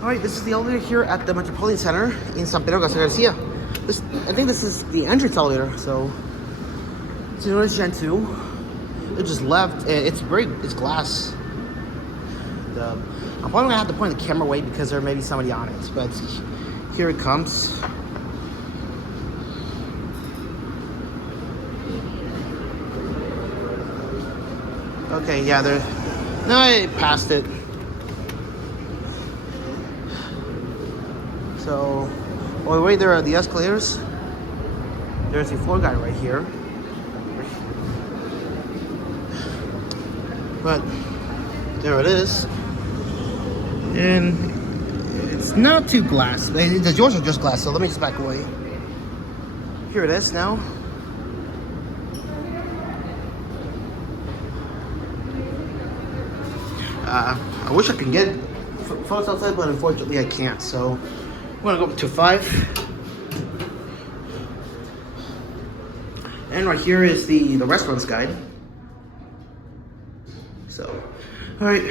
Alright, this is the elevator here at the Metropolitan Center in San Pedro García. I think this is the entrance elevator, so it's an Otis Gen2. It just left. It's glass. I'm probably gonna have to point the camera away because there may be somebody on it, but here it comes. Okay, yeah, no, I passed it. So, on the way there are the escalators. There's the floor guide right here. But there it is. And it's not too glass. The doors are just glass, so let me just back away. Here it is now. I wish I could get photos outside, but unfortunately I can't. So I'm gonna go up to 5. And right here is the restaurant's guide. So, all right.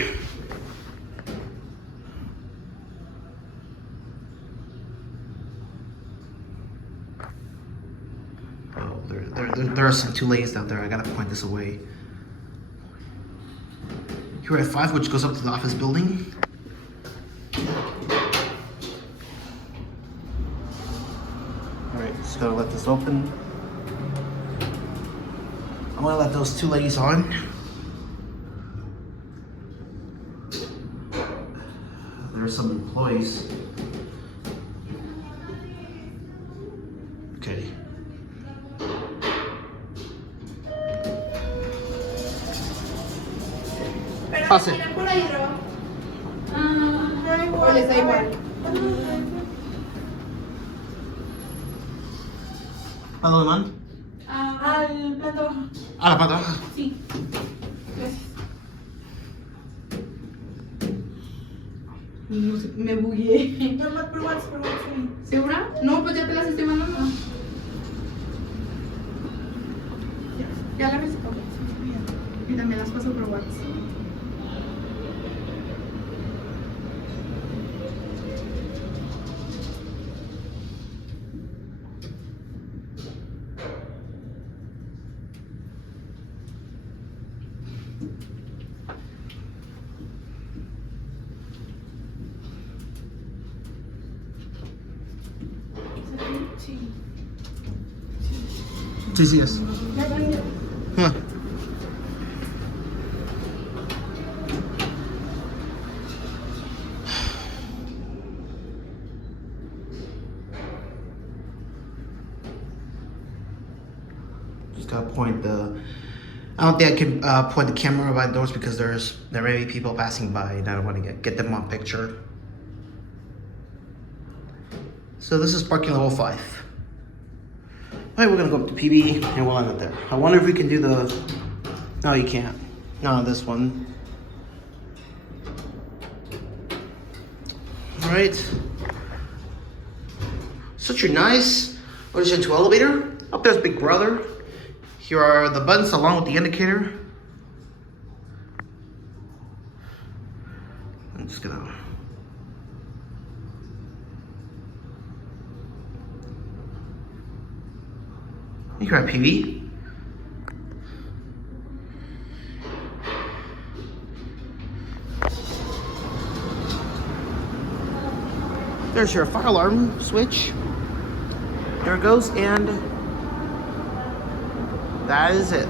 Oh, there are some 2 ladies down there. I gotta point this away. Here at 5, which goes up to the office building. Alright, just gotta let this open. I'm gonna let those 2 ladies on. There's some employees. Okay. Pase. O les da igual. ¿A dónde van? Al plato baja. A la planta baja. Sí. Gracias. No sé, me bugueé. Por WhatsApp. ¿Segura? No, pues ya te las estoy mandando. Ya las recibí. Y también las paso por WhatsApp. Sí, es. Huh. Just gotta point I don't think I can point the camera by the doors because there may be people passing by and I don't want to get them on picture. So this is parking level 5. Alright, we're gonna go up to PB and we'll end it there. I wonder if we can do no, you can't. No, this one. Alright. Such a nice Otis Gen2 elevator. Up there's Big Brother. Here are the buttons along with the indicator. I'm just gonna... Here at PV. There's your fire alarm switch. There it goes, and that is it.